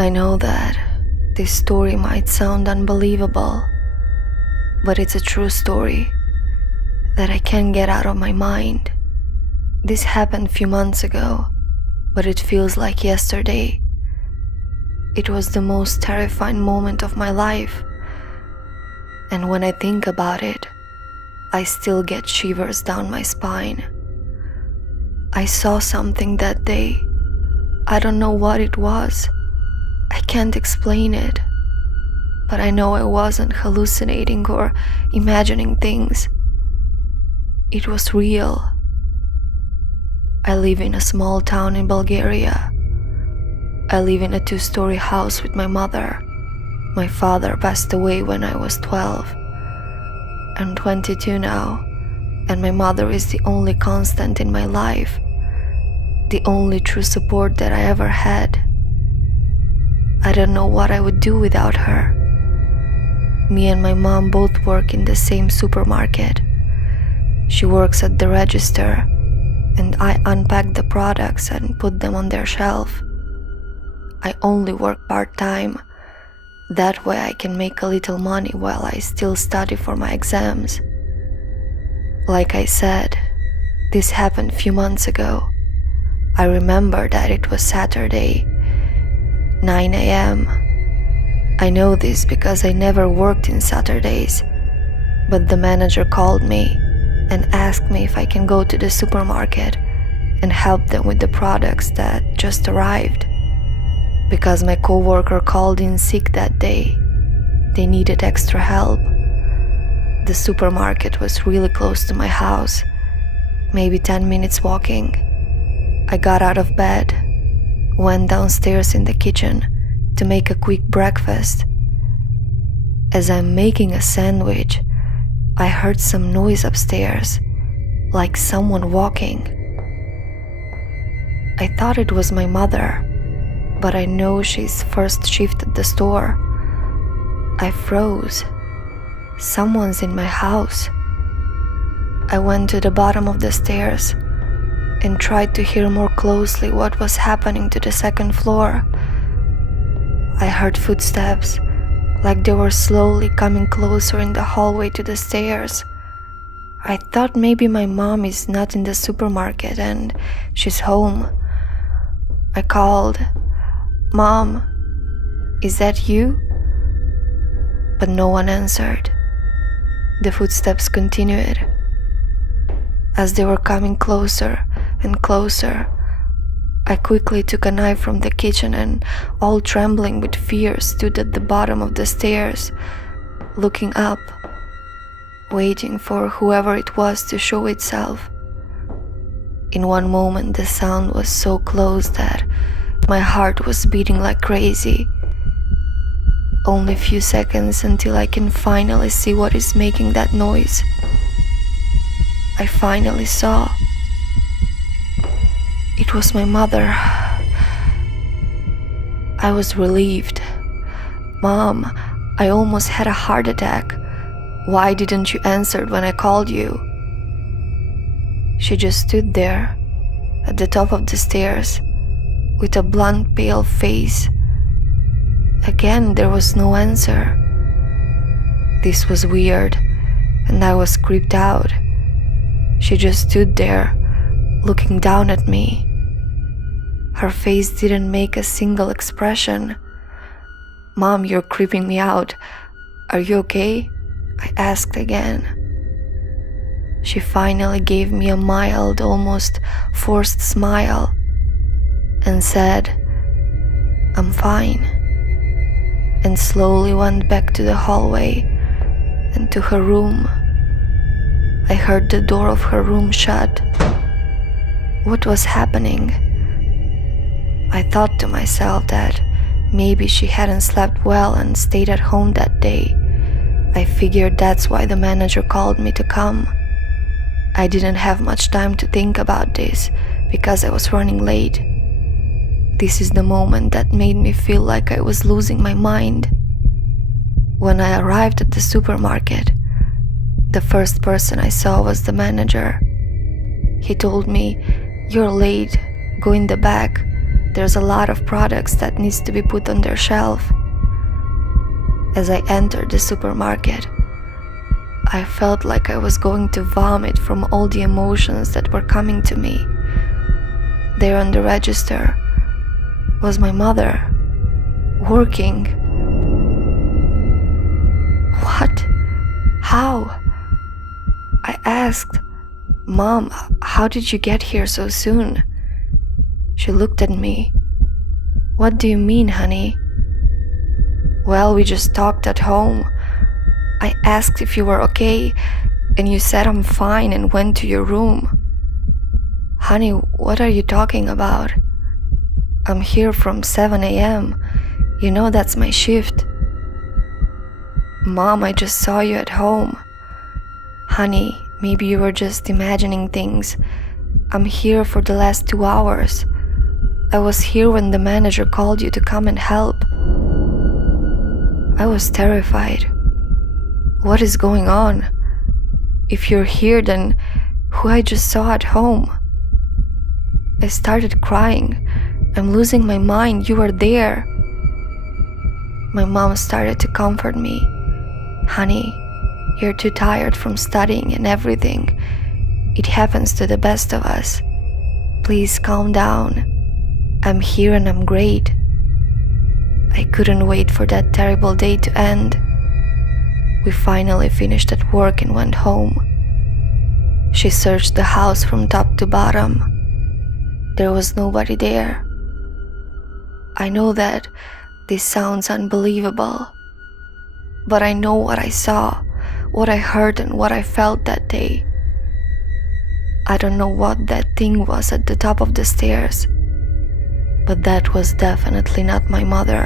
I know that this story might sound unbelievable, but it's a true story that I can't get out of my mind. This happened a few months ago, but it feels like yesterday. It was the most terrifying moment of my life, and when I think about it, I still get shivers down my spine. I saw something that day. I don't know what it was. I can't explain it, but I know I wasn't hallucinating or imagining things. It was real. I live in a small town in Bulgaria. I live in a 2-story house with my mother. My father passed away when I was 12. I'm 22 now, and my mother is the only constant in my life, the only true support that I ever had. I don't know what I would do without her. Me and my mom both work in the same supermarket. She works at the register, and I unpack the products and put them on their shelf. I only work part-time. That way I can make a little money while I still study for my exams. Like I said, this happened a few months ago. I remember that it was Saturday, 9 a.m. I know this because I never worked in Saturdays, but the manager called me and asked me if I can go to the supermarket and help them with the products that just arrived. Because my coworker called in sick that day, they needed extra help. The supermarket was really close to my house, maybe 10 minutes walking. I got out of bed, went downstairs in the kitchen to make a quick breakfast. As I'm making a sandwich, I heard some noise upstairs, like someone walking. I thought it was my mother, but I know she's first shift at the store. I froze. Someone's in my house. I went to the bottom of the stairs and tried to hear more closely what was happening to the second floor. I heard footsteps, like they were slowly coming closer in the hallway to the stairs. I thought maybe my mom is not in the supermarket and she's home. I called, "Mom, is that you?" But no one answered. The footsteps continued. As they were coming closer and closer, I quickly took a knife from the kitchen and, all trembling with fear, stood at the bottom of the stairs, looking up, waiting for whoever it was to show itself. In one moment, the sound was so close that my heart was beating like crazy. Only a few seconds until I can finally see what is making that noise. I finally saw. It was my mother. I was relieved. "Mom, I almost had a heart attack. Why didn't you answer when I called you?" She just stood there, at the top of the stairs, with a blunt, pale face. Again, there was no answer. This was weird, and I was creeped out. She just stood there, looking down at me. Her face didn't make a single expression. "Mom, you're creeping me out. Are you okay?" I asked again. She finally gave me a mild, almost forced smile and said, "I'm fine," and slowly went back to the hallway and to her room. I heard the door of her room shut. What was happening? I thought to myself that maybe she hadn't slept well and stayed at home that day. I figured that's why the manager called me to come. I didn't have much time to think about this because I was running late. This is the moment that made me feel like I was losing my mind. When I arrived at the supermarket, the first person I saw was the manager. He told me, "You're late, go in the back. there's a lot of products that needs to be put on their shelf. As I entered the supermarket, I felt like I was going to vomit from all the emotions that were coming to me. There on the register was my mother, working. What? How? I asked, "Mom, how did you get here so soon?" She looked at me. "What do you mean, honey?" "Well, we just talked at home. I asked if you were okay, and you said I'm fine and went to your room." "Honey, what are you talking about? I'm here from 7 a.m. You know that's my shift." "Mom, I just saw you at home." "Honey, maybe you were just imagining things. I'm here for the last 2 hours. I was here when the manager called you to come and help." I was terrified. What is going on? If you're here, then who I just saw at home? I started crying. I'm losing my mind. You were there. My mom started to comfort me. "Honey, you're too tired from studying and everything. It happens to the best of us. Please calm down. I'm here and I'm great." I couldn't wait for that terrible day to end. We finally finished at work and went home. She searched the house from top to bottom. There was nobody there. I know that this sounds unbelievable, but I know what I saw, what I heard, and what I felt that day. I don't know what that thing was at the top of the stairs, but that was definitely not my mother.